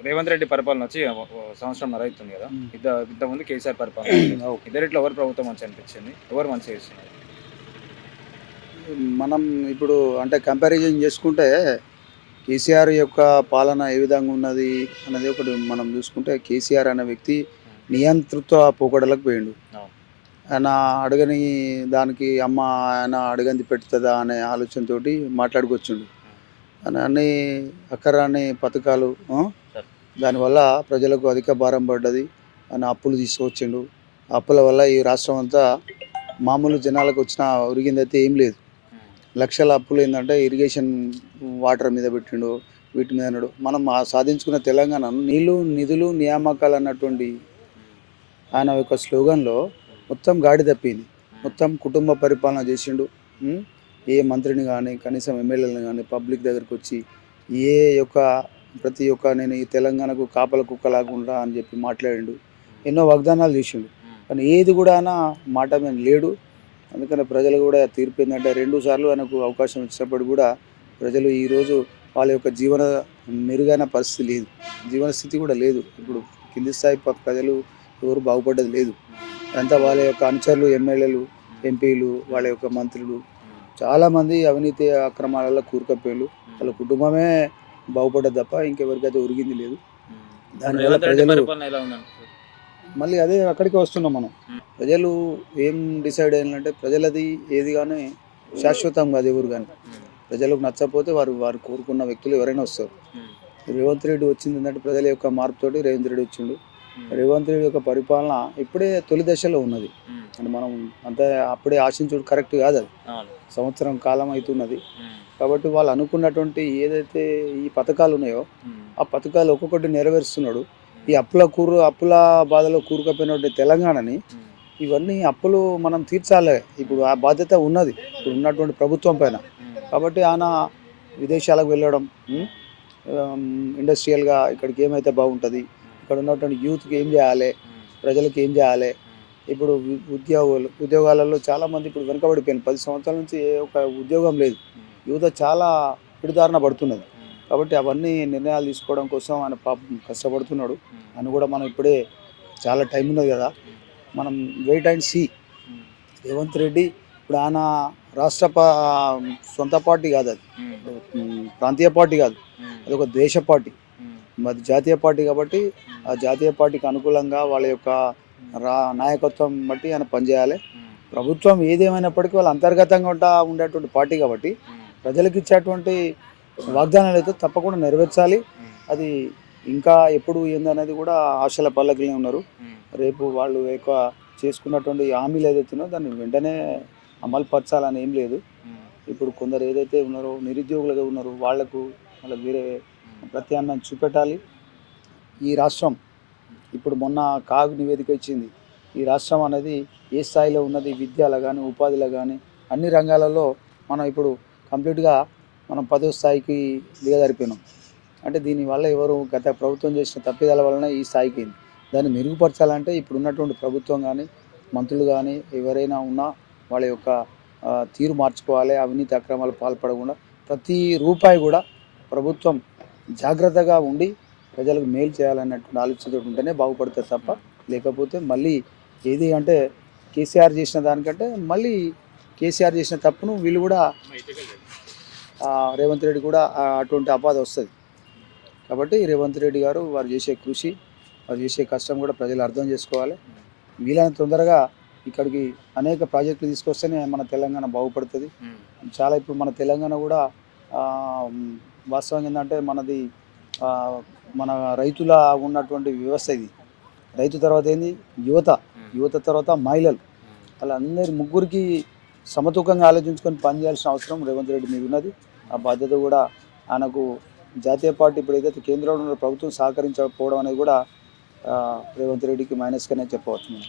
రేవంత్ రెడ్డి పరిపాలన వచ్చి సంవత్సరం అవుతుంది కదా. ఇంత ఇంతకుముందు కేసీఆర్ పరిపాలన ఓకే. ఇద్దరిట్లో ఎవరు ప్రభుత్వం మంచి అనిపించింది ఎవరు మంచి చేస్తున్నారు మనం ఇప్పుడు అంటే కంపారిజన్ చేసుకుంటే కేసీఆర్ యొక్క పాలన ఏ విధంగా ఉన్నది అన్నది ఒకటి మనం చూసుకుంటే కేసీఆర్ అనే వ్యక్తి నియంతృత్వ పోకడలకు పోయిండు. ఆయన అడగని దానికి అమ్మ ఆయన అడగంది పెడుతుందా అనే ఆలోచనతోటి మాట్లాడుకొచ్చిండు అన్ని అక్కరాని పథకాలు. దానివల్ల ప్రజలకు అధిక భారం పడ్డది ఆయన అప్పులు తీసుకొచ్చిండు అప్పుల వల్ల ఈ రాష్ట్రం అంతా మామూలు జనాలకు వచ్చిన ఉరిగిందైతే ఏం లేదు. లక్షల అప్పులు ఏంటంటే ఇరిగేషన్ వాటర్ మీద పెట్టిండు వీటి మీద అన్నాడు. మనం ఆ సాధించుకున్న తెలంగాణ నీళ్ళు నిధులు నియామకాలు అన్నటువంటి ఆయన యొక్క స్లోగన్లో మొత్తం గాడి తప్పింది. మొత్తం కుటుంబ పరిపాలన చేసిండు. ఏ మంత్రిని కానీ కనీసం ఎమ్మెల్యేలను కానీ పబ్లిక్ దగ్గరకు వచ్చి ఏ యొక్క ప్రతి ఒక్క నేను ఈ తెలంగాణకు కాపల కుక్క లాగుండా అని చెప్పి మాట్లాడిండు. ఎన్నో వాగ్దానాలు చేసిండు. కానీ ఏది కూడా ఆయన మాట మేము లేడు. అందుకని ప్రజలు కూడా తీర్పు ఏంటంటే రెండు సార్లు ఆయనకు అవకాశం ఇచ్చినప్పుడు కూడా ప్రజలు ఈరోజు వాళ్ళ యొక్క జీవన మెరుగైన పరిస్థితి లేదు. జీవన స్థితి కూడా లేదు. ఇప్పుడు కింది స్థాయి ప్రజలు ఎవరు బాగుపడ్డది లేదు. అంతా వాళ్ళ యొక్క అనుచరులు ఎమ్మెల్యేలు ఎంపీలు వాళ్ళ యొక్క మంత్రులు. చాలామంది అవినీతి అక్రమాలలో కూరుకపోయారు వాళ్ళ కుటుంబమే బాగుపడ్డది తప్ప ఇంకెవరికైతే ఉరిగింది లేదు. దానివల్ల ప్రజలు మళ్ళీ అదే అక్కడికి వస్తున్నాం మనం. ప్రజలు ఏం డిసైడ్ అయ్యారంటే ప్రజలది ఏది కానీ శాశ్వతం కాదు ఎవరు కానీ ప్రజలకు నచ్చకపోతే వారు వారు కోరుకున్న వ్యక్తులు ఎవరైనా వస్తారు. రేవంత్ రెడ్డి వచ్చింది ఏంటంటే ప్రజల యొక్క మార్పుతోటి రేవంత్ రెడ్డి వచ్చిండు. రేవంత్ రెడ్డి యొక్క పరిపాలన ఇప్పుడే తొలి దశలో ఉన్నది. అంటే మనం అంత అప్పుడే ఆశించుడు కరెక్ట్ కాదు అది. సంవత్సరం కాలం అవుతున్నది కాబట్టి వాళ్ళు అనుకున్నటువంటి ఏదైతే ఈ పథకాలు ఉన్నాయో ఆ పథకాలు ఒక్కొక్కటి నెరవేరుస్తున్నాడు. ఈ అప్పుల కూరు అప్పుల బాధలో కూరుకపోయినటువంటి తెలంగాణని ఇవన్నీ అప్పులు మనం తీర్చాలి. ఇప్పుడు ఆ బాధ్యత ఉన్నది. ఇప్పుడు ఉన్నటువంటి ప్రభుత్వం పైన. కాబట్టి ఆయన విదేశాలకు వెళ్ళడం ఇండస్ట్రియల్గా ఇక్కడికి ఏమైతే బాగుంటుంది ఇక్కడ ఉన్నటువంటి యూత్కి ఏం చేయాలి ప్రజలకు ఏం చేయాలి ఇప్పుడు ఉద్యోగాలు ఉద్యోగాలలో చాలామంది ఇప్పుడు వెనుకబడిపోయింది పది సంవత్సరాల నుంచి ఏ ఒక ఉద్యోగం లేదు. యువత చాలా పిడిదారణ పడుతున్నది. కాబట్టి అవన్నీ నిర్ణయాలు తీసుకోవడం కోసం ఆయన పాపం కష్టపడుతున్నాడు. అని కూడా మనం ఇప్పుడే చాలా టైం ఉన్నది కదా. మనం wait and see. Revanth Reddy ఇప్పుడు ఆయన రాష్ట్ర సొంత పార్టీ కాదు అది. ఉమ్, ప్రాంతీయ పార్టీ కాదు. అది ఒక దేశ పార్టీ. మరి జాతీయ పార్టీ కాబట్టి ఆ జాతీయ పార్టీకి అనుకూలంగా వాళ్ళ యొక్క రా నాయకత్వం బట్టి ఆయన పనిచేయాలి. ప్రభుత్వం ఏదేమైనప్పటికీ వాళ్ళు అంతర్గతంగా ఉంటా ఉండేటువంటి పార్టీ కాబట్టి ప్రజలకు ఇచ్చేటువంటి వాగ్దానాలు అయితే తప్పకుండా నెరవేర్చాలి. అది ఇంకా ఎప్పుడు ఏందనేది కూడా ఆశల పల్లకిలే ఉన్నారు. రేపు వాళ్ళు ఎక్కువ చేసుకున్నటువంటి హామీలు ఏదైతేనో దాన్ని వెంటనే అమలు పరచాలని ఏం లేదు. ఇప్పుడు కొందరు ఏదైతే ఉన్నారో నిరుద్యోగులుగా ఉన్నారో వాళ్ళకు వాళ్ళకి వేరే ప్రత్యామ్నాయం చూపెట్టాలి. ఈ రాష్ట్రం ఇప్పుడు మొన్న కాగ్ నివేదిక ఇచ్చింది ఈ రాష్ట్రం అనేది ఏ స్థాయిలో ఉన్నది? విద్యలో కానీ ఉపాధిలో కానీ అన్ని రంగాలలో మనం ఇప్పుడు కంప్లీట్గా మనం పదో స్థాయికి దిగజారిపోయినాం. అంటే దీనివల్ల ఎవరు గత ప్రభుత్వం చేసిన తప్పిదాల వలన ఈ స్థాయికి అయింది. దాన్ని మెరుగుపరచాలంటే ఇప్పుడు ఉన్నటువంటి ప్రభుత్వం కానీ మంత్రులు కానీ ఎవరైనా ఉన్నా వాళ్ళ యొక్క తీరు మార్చుకోవాలి. అవినీతి అక్రమాలు పాల్పడకుండా ప్రతి రూపాయి కూడా ప్రభుత్వం జాగ్రత్తగా ఉండి ప్రజలకు మేలు చేయాలన్నటువంటి ఆలోచనతో ఉంటేనే బాగుపడుతుంది తప్ప లేకపోతే మళ్ళీ ఏది అంటే కేసీఆర్ చేసిన దానికంటే మళ్ళీ కేసీఆర్ చేసిన తప్పును వీళ్ళు కూడా రేవంత్ రెడ్డి కూడా అటువంటి అపాధ వస్తుంది. కాబట్టి రేవంత్ రెడ్డి గారు వారు చేసే కృషి వారు చేసే కష్టం కూడా ప్రజలు అర్థం చేసుకోవాలి. వీలైన తొందరగా ఇక్కడికి అనేక ప్రాజెక్టులు తీసుకొస్తేనే మన తెలంగాణ బాగుపడుతుంది. చాలా ఇప్పుడు మన తెలంగాణ కూడా వాస్తవంగా ఏంటంటే మనది మన రైతుల ఉన్నటువంటి వ్యవస్థ ఇది. రైతు తర్వాత ఏంది? యువత. యువత తర్వాత మహిళలు. వాళ్ళందరి ముగ్గురికి సమతూకంగా ఆలోచించుకొని పనిచేయాల్సిన అవసరం రేవంత్ రెడ్డి మీద ఉన్నది. ఆ బాధ్యత కూడా ఆయనకు జాతీయ పార్టీ ఇప్పుడు ఏదైతే కేంద్రంలో ఉన్న ప్రభుత్వం సహకరించకపోవడం అనేది కూడా రేవంత్ రెడ్డికి మైనస్గానే చెప్పవచ్చు మనం